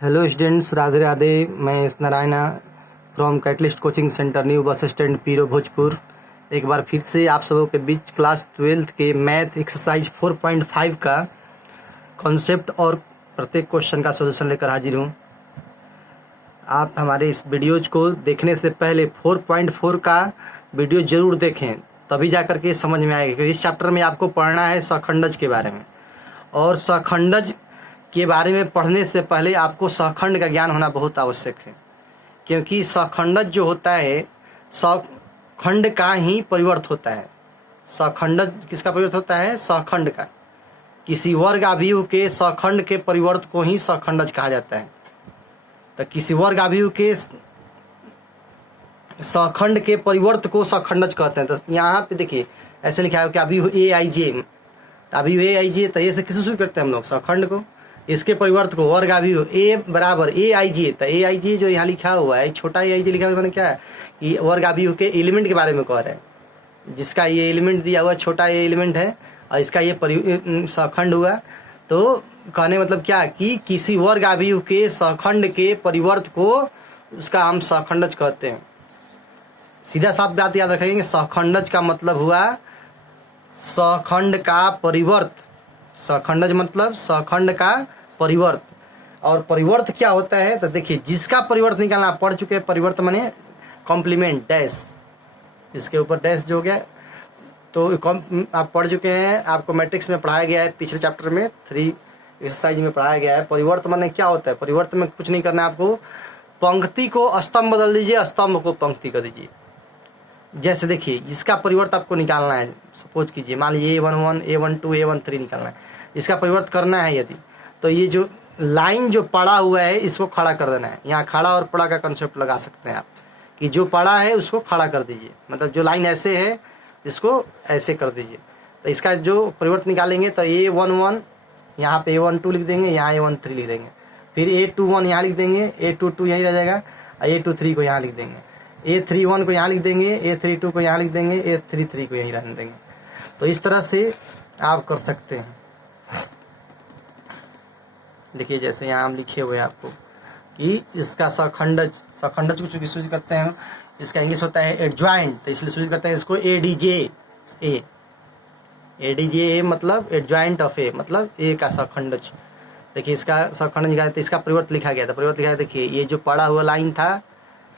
Hello students, Radhe Radhe. मैं S Narayana from Catalyst coaching centre, new bus stand, Piro, Bhojpur. एक बार फिर से आप सबों के बीच क्लास 12th के मैथ एक्सरसाइज 4.5 का कॉन्सेप्ट और प्रत्येक क्वेश्चन का सॉल्यूशन लेकर हाजिर हूँ। आप हमारे इस वीडियोज को देखने से पहले 4.4 का वीडियो ज़रूर देखें, तभी जाकर के समझ में आएगा, क्योंकि इस चैप्टर में आपको पढ़ना है सखंडज के बारे में। और सखंडज के बारे में पढ़ने से पहले आपको सखंड का ज्ञान होना बहुत आवश्यक है, क्योंकि सखंडज जो होता है सखंड का ही परिवर्त होता है। सखंडज किसका परिवर्त होता है? सखंड का। किसी वर्ग अवयव के सखंड के परिवर्त को ही सखंडज कहा जाता है। तो किसी वर्ग अवयव के सखंड के परिवर्त को सखंडज कहते हैं। तो यहाँ पे देखिए ऐसे लिखा है कि अवयव ए आई जे, अवयव ए आई जे, तो ये से किसको शुरू करते हैं हम लोग? सखंड को। इसके परिवर्त को वर्ग अवयव ए बराबर ए आई जे, तो ए आई जे जो यहाँ लिखा हुआ है, छोटा ए आई जे लिखा हुआ है, मैंने क्या है कि वर्ग अवयव के एलिमेंट के बारे में कह रहे हैं। जिसका ये एलिमेंट दिया हुआ छोटा ये एलिमेंट है और इसका ये सखंड हुआ। तो कहने मतलब क्या कि किसी वर्ग अवयव के सखंड के परिवर्त को उसका हम सखंडज कहते हैं। सीधा साफ बात याद रखेंगे, सखंडज का मतलब हुआ सखंड का परिवर्त। सखंडज मतलब सखंड का परिवर्त। और परिवर्त क्या होता है? तो देखिए, जिसका परिवर्त निकालना आप पढ़ चुके हैं। परिवर्त माने कॉम्प्लीमेंट, डैश, इसके ऊपर डैश जो हो गया, तो आप पढ़ चुके हैं। आपको मैट्रिक्स में पढ़ाया गया है, पिछले चैप्टर में 3 एक्सरसाइज में पढ़ाया गया है। परिवर्त माने क्या होता है? परिवर्त में कुछ नहीं करना है आपको। पंक्ति को स्तंभ बदल दीजिए, स्तंभ को पंक्ति कर दीजिए। जैसे देखिए, इसका परिवर्त आपको निकालना है। सपोज कीजिए, मान लीजिए A11, A12, A13 निकालना है। इसका परिवर्त करना है यदि, तो ये जो लाइन जो पड़ा हुआ है इसको खड़ा कर देना है। यहाँ खड़ा और पड़ा का कंसेप्ट लगा सकते हैं आप, कि जो पड़ा है उसको खड़ा कर दीजिए। मतलब जो लाइन ऐसे है इसको ऐसे कर दीजिए। तो इसका जो परिवर्त निकालेंगे तो A11 यहाँ पे A12 लिख देंगे, यहाँ A13 लिख देंगे। फिर A21 यहाँ लिख देंगे, A22 यहीं रह जाएगा, और A23 को यहाँ लिख देंगे। A31 को यहाँ लिख देंगे, A32 को यहाँ लिख देंगे, A33 को यहीं रहने देंगे। तो इस तरह से आप कर सकते हैं। देखिए जैसे यहाँ हम लिखे हुए हैं आपको कि इसका सखंडज, सखंडज को सूचित करते हैं। इसका इंग्लिश होता है एडजॉइंट, तो इसलिए सूचित करते हैं इसको ADJ ए। ADJ ए मतलब एडजॉइंट ऑफ ए, मतलब ए का सखंडज। देखिए इसका सखंड निकाले तो इसका परिवर्त लिखा गया था। परिवर्त लिखा है, देखिए ये जो पड़ा हुआ लाइन था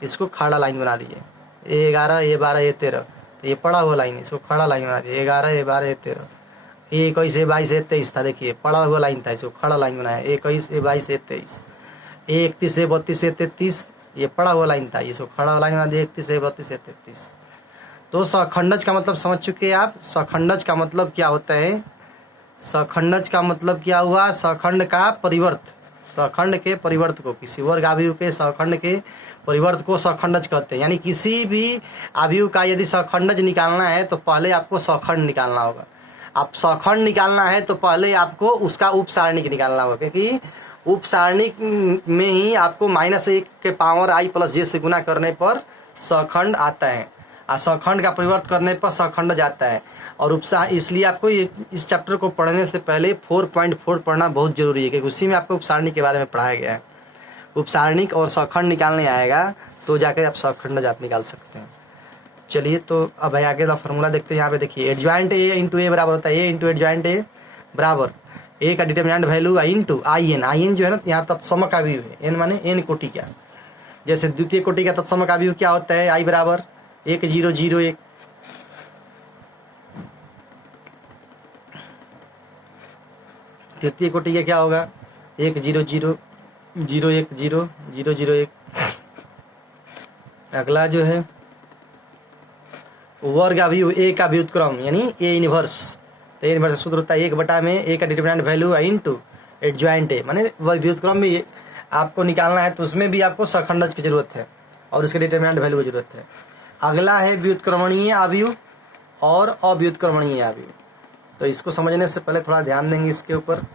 इसको खड़ा लाइन बना दीजिए। A11, A12, A13, तो ये पड़ा हुआ लाइन, इसको खड़ा लाइन बना दीजिए। A11, A12, A13, A21, A22, A23 था। देखिए पड़ा हुआ लाइन था, इसको खड़ा लाइन बनाया। A21, A22, A23, A31, A32, A33, ये पड़ा हुआ लाइन था, इसको खड़ा लाइन बना दिया। 31, A32, A33। तो सखंडज का मतलब समझ चुके हैं आप। सखंडज का मतलब क्या होता है? सखंडज का मतलब क्या हुआ? सखंड का परिवर्त। सखंड के परिवर्त को, किसी वर्ग अवयव के सखंड के परिवर्त को सखंडज कहते हैं। यानी किसी भी अवयव का यदि सखंडज निकालना है तो पहले आपको सखंड निकालना होगा। आप सखंड निकालना है तो पहले आपको उसका उप सारणिक निकालना होगा, क्योंकि उप सारणिक में ही आपको -1 के पावर i + j से गुना करने पर सखंड आता है, और सखंड का परिवर्त करने पर सखंड जाता है। और इसलिए आपको ये इस चैप्टर को पढ़ने से पहले 4.4 पढ़ना बहुत जरूरी है, क्योंकि उसी में आपको उपसारणिक के बारे में पढ़ाया गया है। उपसारणिक और सखंड निकालने आएगा तो जाकर आप सखंड आप निकाल सकते हैं। चलिए तो अब आगे का फॉर्मूला देखते हैं। यहाँ पे देखिए, एडजॉइंट ए इंटू ए बराबर होता है ए इंटू एडजॉइंट ए बराबर ए का determinant value into IN। IN जो है ना, यहाँ तत्समक अवयव है। N माने N कोटि का। जैसे द्वितीय कोटि का तत्समक अवयव क्या होता है? I बराबर 1 0 0 1। तृतीय कोटि का क्या होगा? 1 0 0 0 1 0 0 0 1। अगला जो है वर्ग अवयव ए का व्युत्क्रम, यानी A इनवर्स। तो A इनवर्स सूत्र होता है 1 में ए का determinant value into adjoint A. माने व्युत्क्रम भी आपको निकालना है तो उसमें भी आपको सखंडज की जरूरत है और उसके डिटरमिनेंट वैल्यू की जरूरत है। अगला है व्युत्क्रमणीय अवयव और अव्युत्क्रमणीय अवयव। तो इसको समझने से पहले थोड़ा ध्यान देंगे इसके ऊपर।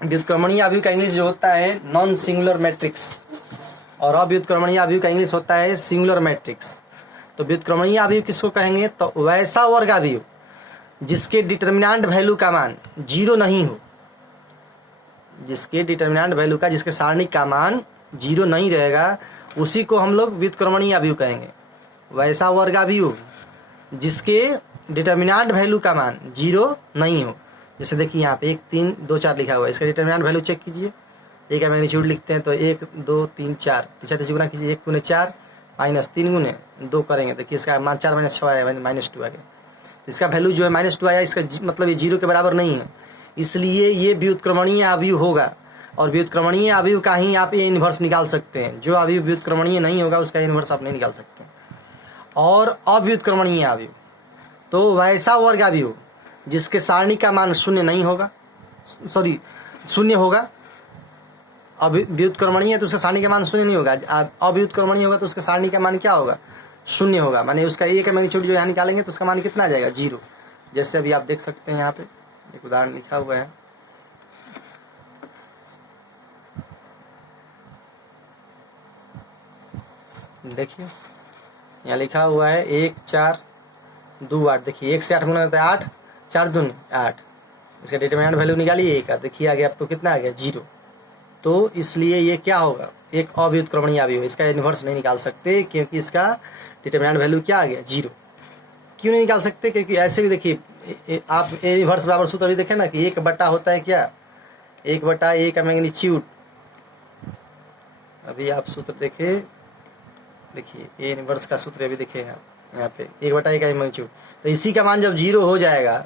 व्युत्क्रमणीय अवयव का इंग्लिश जो होता है नॉन सिंगुलर मैट्रिक्स, और अव्युत्क्रमणीय अवयव का इंग्लिश होता है सिंगुलर मैट्रिक्स। तो व्युत्क्रमणीय अवयव किसको कहेंगे? तो वैसा वर्ग अवयव जिसके डिटरमिनेंट वैल्यू का मान 0 नहीं हो, जिसके डिटर्मिनेंट वैल्यू का, जिसके सारणिक का मान 0 नहीं रहेगा, उसी को हम लोग व्युत्क्रमणीय अवयव कहेंगे। वैसा वर्ग अवयव जिसके डिटर्मिनेंट वैल्यू का मान 0 नहीं हो। जैसे देखिए यहाँ पे 1 3 2 4 लिखा हुआ है, इसका डिटर्मिनेंट वैल्यू चेक कीजिए। ए का मैग्नीट्यूड लिखते हैं तो 1 2 3 4, पीछे से गुना कीजिए, 1 गुने 4 माइनस 3 गुने 2 करेंगे, देखिए इसका मान 4 माइनस 6 आया, -2 आ गया। इसका वैल्यू जो है -2 आया, इसका मतलब ये 0 के बराबर नहीं है, इसलिए ये व्युत्क्रमणीय अवयव होगा। और व्युत्क्रमणीय अवयव का ही आप ए इन्वर्स निकाल सकते हैं। जो अवयव व्युत्क्रमणीय नहीं होगा उसका इन्वर्स आप नहीं निकाल सकते। और अव्युत्क्रमणीय अवयव तो वैसा वर्ग अवयव जिसके सारणी का मान 0 नहीं होगा, सॉरी 0 होगा। व्युत्क्रमणीय है तो उसका सारणी का मान 0 नहीं होगा। अव्युत्क्रमणीय होगा तो उसका सारणी का मान क्या होगा? 0 होगा। माने उसका ए का मैग्नीट्यूड जो यहाँ निकालेंगे तो उसका मान कितना आ जाएगा? 0। जैसे अभी आप देख सकते हैं यहाँ पे एक उदाहरण लिखा हुआ है, देखिए यहाँ लिखा हुआ है 1 4 2 8। देखिए 1 से 8 गुना होता है 8, 4 दूनी 8। इसका डिटरमिनेंट वैल्यू निकालिए 1 का, देखिए आगे आपको कितना आ गया? 0। तो इसलिए ये क्या होगा? एक अव्युत्क्रमणीय अवयव। इसका इन्वर्स नहीं निकाल सकते क्योंकि इसका डिटरमिनेंट वैल्यू क्या आ गया? 0। क्यों नहीं निकाल सकते? क्योंकि ऐसे भी देखिए आप ए इन्वर्स बराबर सूत्र अभी देखें ना कि 1 बटा होता है क्या? 1 बटा ए का मैग्नीट्यूड। अभी आप सूत्र देखें, देखिए ए इन्वर्स का सूत्र अभी देखें यहाँ पे 1 बटा ए का मैग्नीट्यूड। तो इसी का मान जब 0 हो जाएगा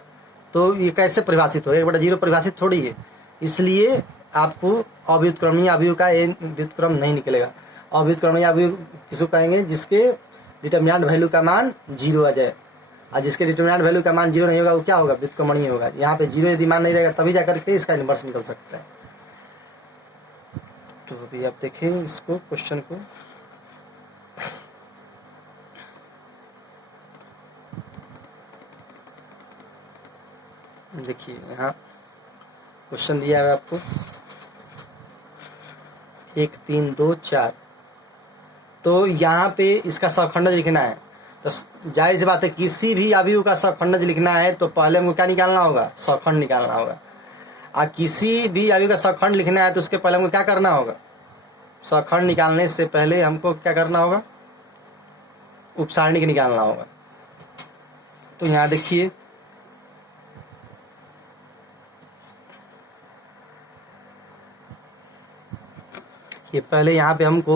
तो ये कैसे परिभाषित हो? 1 बटा 0 परिभाषित थोड़ी है। इसलिए आपको अव्युत्क्रमणीय अवयव का व्युत्क्रम नहीं निकलेगा। अव्युत्क्रमणीय अवयव किसको कहेंगे? जिसके डिटरमिनेंट वैल्यू का मान 0 आ जाए। और जिसके डिटरमिनेंट वैल्यू का मान 0 नहीं होगा वो क्या होगा? व्युत्क्रमणीय होगा। यहाँ पे 0 यदि मान नहीं रहेगा तभी जाकर के इसका इन्वर्स निकल सकता है। तो अभी आप देखें इसको, क्वेश्चन को। देखिए यहाँ क्वेश्चन दिया है आपको 1 3 2 4। तो यहाँ पे इसका सखंडज लिखना है। तो जाहिर सी बात है किसी भी अवयव का सखंडज लिखना है तो पहले हमको क्या निकालना होगा? सखंड निकालना होगा। और किसी भी अवयव का सखंड लिखना है तो उसके पहले हमको क्या करना होगा? सखंड निकालने से पहले हमको क्या करना होगा? उपसारणिक निकालना होगा। तो यहाँ देखिए ये पहले यहाँ पे हमको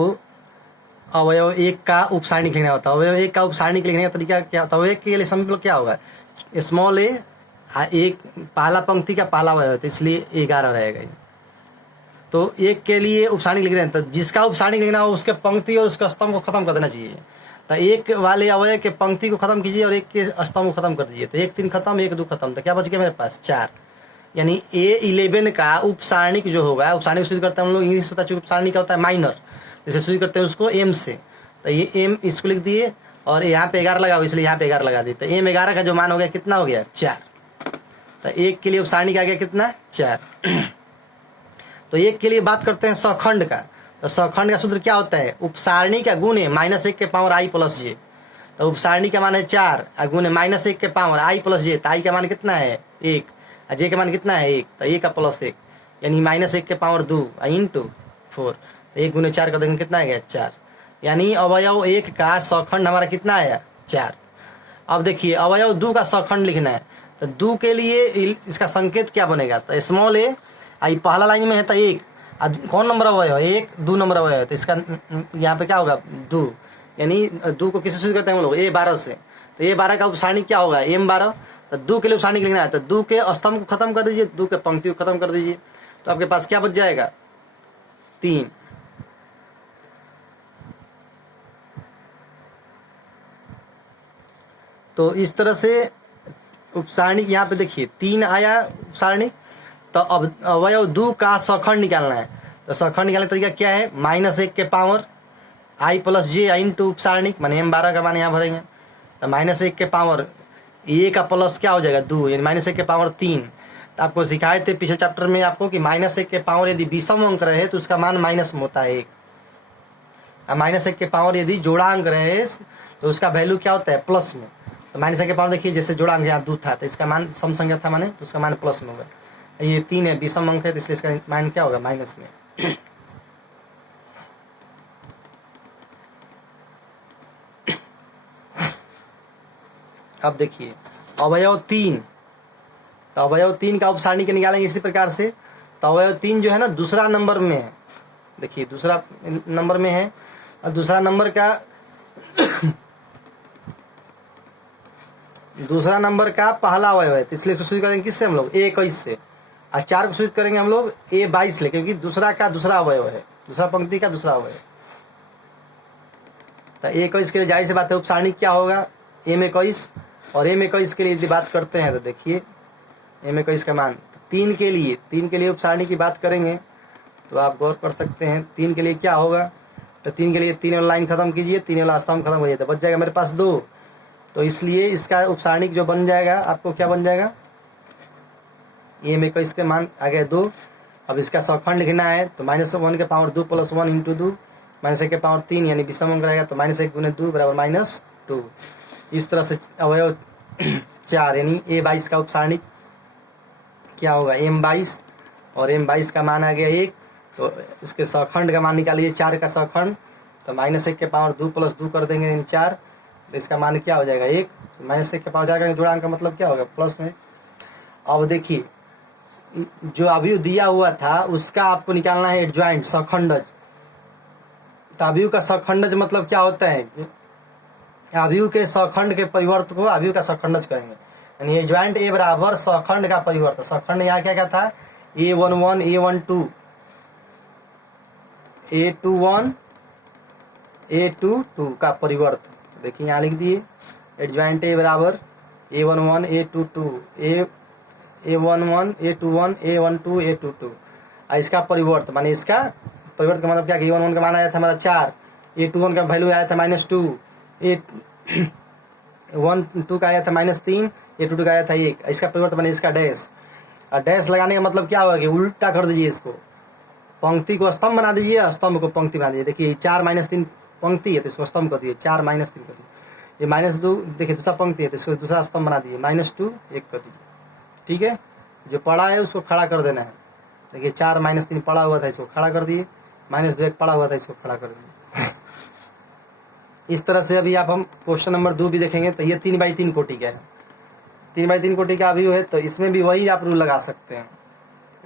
अवयव 1 का उपसारणिक लिखना होता है। अवयव 1 का उपसारणिक लिखने का तरीका क्या होता है? अवयव के लिए सिंपल क्या होगा? स्मॉल ए, एक पहला पंक्ति का पहला अवयव है तो इसलिए 11 रहेगा। तो 1 के लिए उपसारणिक लिख रहे हैं तो जिसका उपसारणिक लिखना हो उसके पंक्ति और उसके स्तंभ को खत्म कर देना चाहिए। तो 1 वाले अवयव के पंक्ति को खत्म कीजिए और 1 के स्तंभ को खत्म कर दीजिए। तो 1 3 खत्म, 1 2 खत्म, तो क्या बच गया मेरे पास? 4। यानी A11 का उपसारणिक जो होगा, उपसारणिक सूचित करते हैं हम लोग इंग्लिश होता है, उपसारणिक का होता है माइनर, जैसे सूचित करते हैं उसको M से। तो ये M इसको लिख दिए और यहाँ पे 11 लगा इसलिए यहाँ पे 11 लगा दिए। तो M11 का जो मान हो गया कितना हो गया? 4। तो 1 के लिए उपसारणिक आ गया कितना? 4। तो 1 के लिए बात करते हैं सखंड का। तो सखंड का सूत्र क्या होता है? उपसारणी का गुण है -1 के पावर i प्लस j। तो उपसारणी का मान है 4 और गुण है -1 के पावर i प्लस j। तो i का मान कितना है? 1 और j का मान कितना है? 1। तो 1 का प्लस 1 यानी -1 के पावर 2 इंटू 4। तो 1 गुने 4 का देखें कितना आ गया? 4। यानी अवयव 1 का सखंड हमारा कितना आया? 4। अब देखिए अवयव 2 का सखंड लिखना है तो 2 के लिए इसका संकेत क्या बनेगा? तो स्मॉल ए, आई पहला लाइन में है तो 1, कौन नंबर अवयव? 1 2 नंबर अवयव है तो इसका यहाँ पे क्या होगा? 2। यानी 2 को किससे सूचित करते हैं हम लोग? A12 से। तो A12 का उपसारणिक क्या होगा? M12। तो 2 के लिए उपसारणिक लिखना है तो 2 के स्तंभ को खत्म कर दीजिए, 2 के पंक्ति को खत्म कर दीजिए, तो आपके पास क्या बच जाएगा? 3। तो इस तरह से उपसारणिक यहाँ पे देखिए 3 आया उपसारणिक। तो अब अवयव 2 का सखंड निकालना है। तो सखंड निकालने का तरीका क्या है? -1 के power i plus j into उपसारणिक, माने M12 का मान यहाँ भरेंगे। तो -1 के पावर a का प्लस क्या हो जाएगा? 2, यानी -1 के पावर 3। तो आपको सिखाए थे पिछले चैप्टर में आपको कि -1 के पावर यदि विषम अंक रहे तो उसका मान माइनस में होता है 1। और -1 के पावर यदि जोड़ांक रहे तो उसका वैल्यू क्या होता है? प्लस में। तो -1 के पावर देखिए जैसे जोड़ांक यहाँ 2 था तो इसका मान सम संख्या था माने तो उसका मान प्लस में होगा। ये 3 है, विषम अंक है, तो इसलिए इसका मान क्या होगा, माइनस में। अब देखिए अवयव 3, तो अवयव 3 का उपसारणिक निकालेंगे इसी प्रकार से। तो अवयव 3 जो है ना दूसरा नंबर में है, देखिए दूसरा नंबर में है, और दूसरा नंबर का दूसरा नंबर का पहला अवयव है, तो इसलिए इसको सूचित करेंगे किससे हम लोग, A21 से। और 4 को सूचित करेंगे हम लोग A22 ले, क्योंकि दूसरा का दूसरा अवयव है, दूसरा पंक्ति का दूसरा अवयव। तो A21 के लिए जाहिर सी बात है उपसारणिक क्या होगा, M21। और M21 के लिए यदि बात करते हैं तो देखिए M21 का मान 3 के लिए उपसारणिक की बात करेंगे तो आप गौर कर सकते हैं 3 के लिए क्या होगा। तो 3 के लिए 3 वाला लाइन खत्म कीजिए, 3 वाला स्तंभ खत्म हो जाए तो बच जाएगा मेरे पास 2। तो इसलिए इसका उपसारणिक जो बन जाएगा आपको क्या बन जाएगा, M21 के मान आ गए 2। अब इसका सौखंड लिखना है तो -1 के पावर 2 + 1 × 2, -1 के पावर 3 यानी विषम अंक रहेगा, तो -1 × 2 = -2। इस तरह से अवयव 4 यानी A22 का उपसारणिक क्या होगा, M22, और M22 का मान आ गया 1। तो इसके सौखंड का मान निकालिए, 4 का सौखंड, तो -1 के पावर 2 + 2 कर देंगे यानी 4, तो इसका मान क्या हो जाएगा 1। -1 के पावर 4 का जुड़ांक का मतलब क्या होगा, प्लस में। अब देखिए जो अवयव दिया हुआ था उसका आपको निकालना है एडजॉइंट सखंडज। तो अवयव का सखंडज मतलब क्या होता है, अवयव के सखंड के परिवर्त को अवयव का सखंडज कहेंगे, यानी एडजॉइंट A बराबर सखंड का परिवर्त। सखंड यहाँ क्या क्या था, A11 A12 A21 A22 का परिवर्त। देखिए यहाँ लिख दिए एडजॉइंट A बराबर A11 A22 A11 A21 A12 A22। इसका परिवर्त माने इसका परिवर्त का मतलब क्या, कि A11 का मान आया था हमारा 4, A21 का वैल्यू आया था -2, A12 का आया था -3, A22 का आया था 1। इसका परिवर्त माने इसका डैश। और डैश लगाने का मतलब क्या होगा कि उल्टा कर दीजिए, इसको पंक्ति को स्तंभ बना दीजिए, स्तंभ को पंक्ति बना दीजिए। देखिए 4 - 3 पंक्ति है तो इसको स्तंभ कर दिए, 4 - 3 कर दिए। ये -2 देखिए दूसरा पंक्ति है तो इसको दूसरा स्तंभ बना दिए, -2 1 कर दिए। ठीक है, जो पड़ा है उसको खड़ा कर देना है। देखिए 4 - 3 पड़ा हुआ था, इसको खड़ा कर दिए, -2 1 पड़ा हुआ था, इसको खड़ा कर दिए। इस तरह से अभी आप हम क्वेश्चन नंबर 2 भी देखेंगे। तो ये 3x3 कोटि का है, 3x3 कोटि का अवयव है, तो इसमें भी वही आप रूल लगा सकते हैं।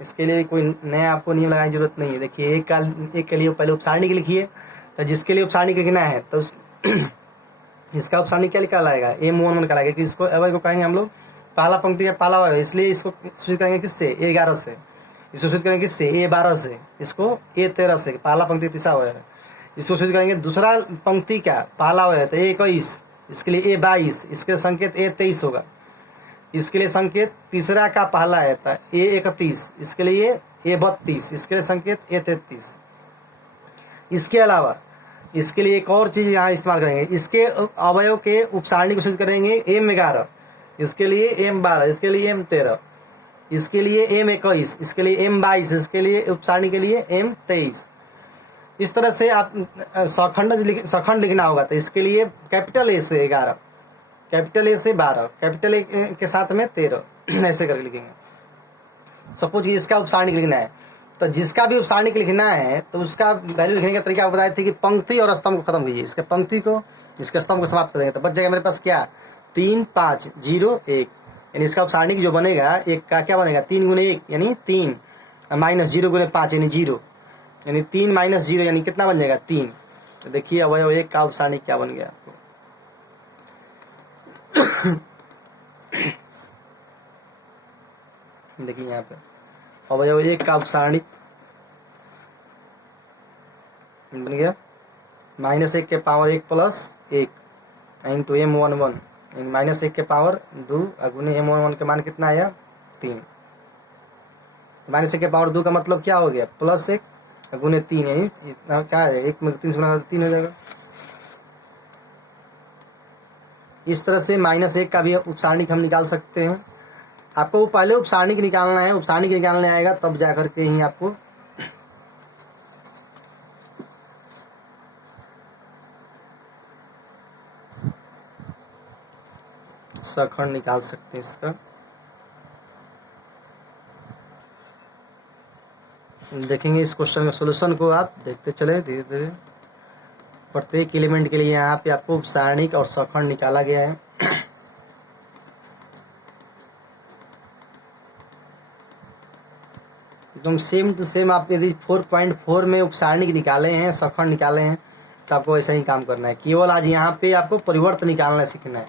इसके लिए कोई नया आपको नियम लगाने की जरूरत नहीं है। देखिए एक के लिए पहले उपसारणिक लिखिए, तो जिसके लिए उपसारणिक लिखना है तो इसका उपसारणिक क्या निकाला आएगा, M11 निकाला कि इसको अवयव को कहेंगे हम लोग पहला पंक्ति का पहला अवयव, इसलिए इसको सूचित करेंगे किससे, A11 से। इसको सूचित करेंगे किससे, A12 से। इसको A13 से, पहला पंक्ति तीसरा अवयव है। इसको सूचित करेंगे दूसरा पंक्ति का पहला अवयव तो A21, इसके लिए A22, इसके संकेत A23 होगा। इसके लिए संकेत तीसरा का पहला है तो A31, इसके लिए A32, इसके लिए संकेत A33। इसके अलावा इसके लिए एक और चीज यहाँ इस्तेमाल करेंगे, इसके अवयव के उपसारणी को सूचित करेंगे M11, इसके लिए M12, इसके लिए M13, इसके लिए M21, इसके लिए M22, इसके लिए उपसारणी के लिए M23। इस तरह से आप सखंड लिखना होगा तो इसके लिए कैपिटल A से 11, कैपिटल A से 12, कैपिटल A के साथ में 13, ऐसे करके लिखेंगे। सपोज कि इसका उपसारणिक लिखना है तो जिसका भी उपसारणिक लिखना है तो उसका वैल्यू लिखने का तरीका आप बताए थे कि पंक्ति और स्तंभ को खत्म कीजिए, इसके पंक्ति को इसके स्तंभ को समाप्त कर देंगे तो बच जाएगा मेरे पास क्या, 3 5 0 1। यानी इसका उपसारणिक जो बनेगा एक का क्या बनेगा, 3 × 1 यानी 3, -0 × 5 यानी 0, यानी 3 - 0 यानी कितना बन जाएगा 3। तो देखिए अवयव 1 का उपसारणिक क्या बन गया आपको। देखिए यहाँ पे अवयव 1 का उपसारणिक बन गया -1 के पावर 1 + 1 इंटू M11, -1 के पावर 2 गुने M11 के मान कितना आया 3। -1 के पावर 2 का मतलब क्या हो गया, +1 गुने 3 यानी इतना क्या है, 1 में 3 से बना तो 3 हो जाएगा। इस तरह से -1 का भी उपसारणिक हम निकाल सकते हैं। आपको पहले उपसारणिक निकालना है, उपसारणिक निकालने आएगा तब जाकर के ही आपको सखंड निकाल सकते हैं इसका। देखेंगे इस क्वेश्चन का सॉल्यूशन को, आप देखते चले धीरे धीरे। प्रत्येक एलिमेंट के लिए यहाँ पे आपको सारणिक और सखंड निकाला गया है। एकदम सेम टू सेम। आप यदि 4.4 में उपसारणिक निकाले हैं, सखंड निकाले हैं, तो आपको ऐसा ही काम करना है। केवल आज यहाँ पे आपको परिवर्त निकालना सीखना है,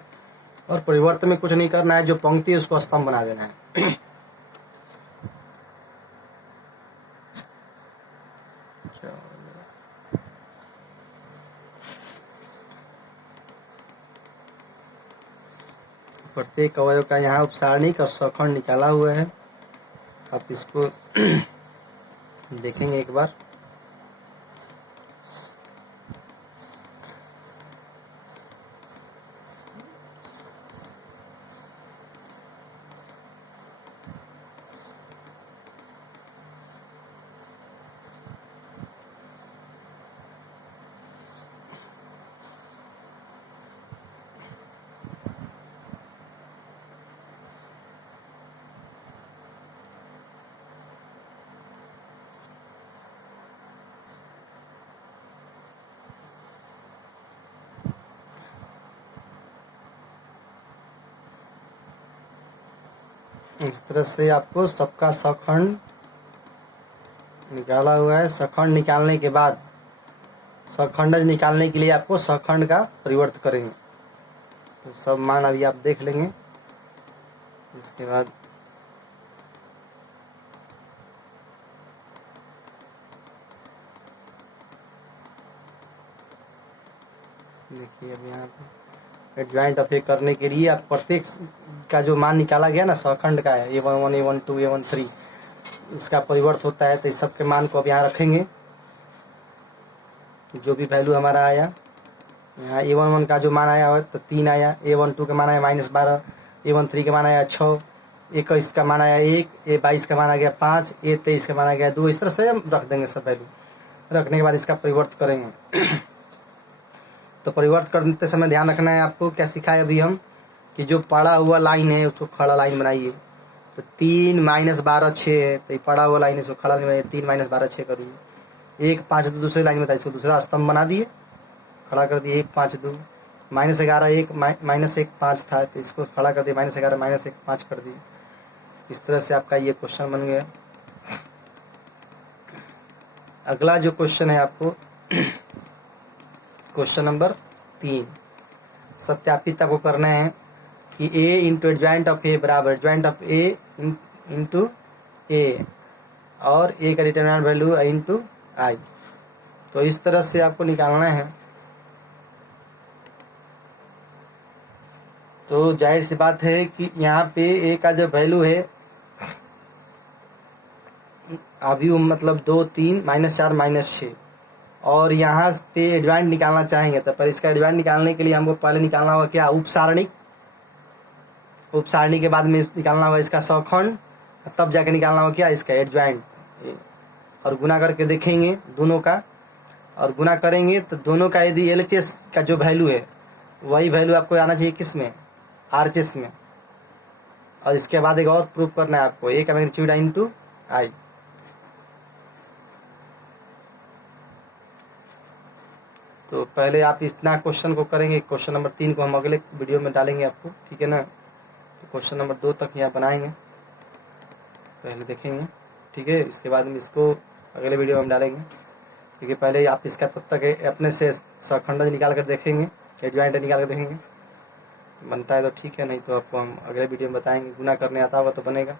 और परिवर्त में कुछ नहीं करना है, जो पंक्ति है उसको स्तंभ बना देना है। प्रत्येक अवयव का यहाँ उपसारणिक और सखंड निकाला हुआ है। आप इसको देखेंगे एक बार। इस तरह से आपको सबका सखंड निकाला हुआ है। सखंड निकालने के बाद सखंडज निकालने के लिए आपको सखंड का परिवर्त करेंगे। तो सब मान अभी आप देख लेंगे। इसके बाद देखिए अब यहाँ पे एडजॉइंट अफेयर करने के लिए आप प्रत्येक का जो मान निकाला गया ना सखंड का है, A11, A12, A13, इसका परिवर्त होता है। तो इस सब के मान को अब यहाँ रखेंगे। जो भी वैल्यू हमारा आया, यहाँ A11 का जो मान आया हो तो 3 आया, A12 का मान आया -12, A13 का मान आया 6, A21 का मान आया 1, A22 का मान आ गया 5, A23 का मान आ गया 2। इस तरह से हम रख देंगे सब वैल्यू। रखने के बाद इसका परिवर्त करेंगे। तो परिवर्त करते समय ध्यान रखना है आपको, क्या सिखाए अभी हम, कि जो पड़ा हुआ लाइन है उसको खड़ा लाइन बनाइए। तो 3 -12 6 है, तो ये पड़ा हुआ लाइन है इसको खड़ा लाइन बनाइए। 3 -12 6 करिए। 1 5 2 दूसरी लाइन बताइए, इसको दूसरा स्तंभ बना दिए, खड़ा कर दिए। 1 5 2 -11 1 -1 5 था, तो इसको खड़ा कर दिए। -11 -1 5 कर दिए। इस तरह से आपका ये क्वेश्चन बन गया। अगला जो क्वेश्चन है आपको क्वेश्चन नंबर 3, सत्यापित आपको करना है कि A into adjoint of A बराबर adjoint of A into A, और A का डिटरमिनेंट वैल्यू इंटू I। तो इस तरह से आपको निकालना है। तो जाहिर सी बात है कि यहाँ पे A का जो वैल्यू है अभी मतलब 2 3 -4 -6, और यहाँ पे एडजॉइंट निकालना चाहेंगे। तो पर इसका एडजॉइंट निकालने के लिए हमको पहले निकालना होगा क्या, उपसारणिक। उपसारणिक के बाद में निकालना होगा इसका सखंड, तब जाके निकालना होगा क्या, इसका एडजॉइंट। और गुना करके देखेंगे दोनों का, और गुना करेंगे तो दोनों का यदि LHS का जो वैल्यू है वही वैल्यू आपको आना चाहिए किस में, RHS में। और इसके बाद एक और प्रूफ करना है आपको, A का मैग्नीट्यूड इंटू I। तो पहले आप इतना क्वेश्चन को करेंगे। क्वेश्चन नंबर 3 को हम अगले वीडियो में डालेंगे आपको, ठीक है ना। तो क्वेश्चन नंबर 2 तक यहाँ बनाएंगे, पहले देखेंगे, ठीक है। इसके बाद में इसको अगले वीडियो में हम डालेंगे, ठीक है। पहले आप इसका तब तक अपने से सखंड निकाल कर देखेंगे, एडजॉइंट निकाल कर देखेंगे, बनता है तो ठीक है, नहीं तो आपको हम अगले वीडियो में बताएंगे। गुना करने आता होगा तो बनेगा।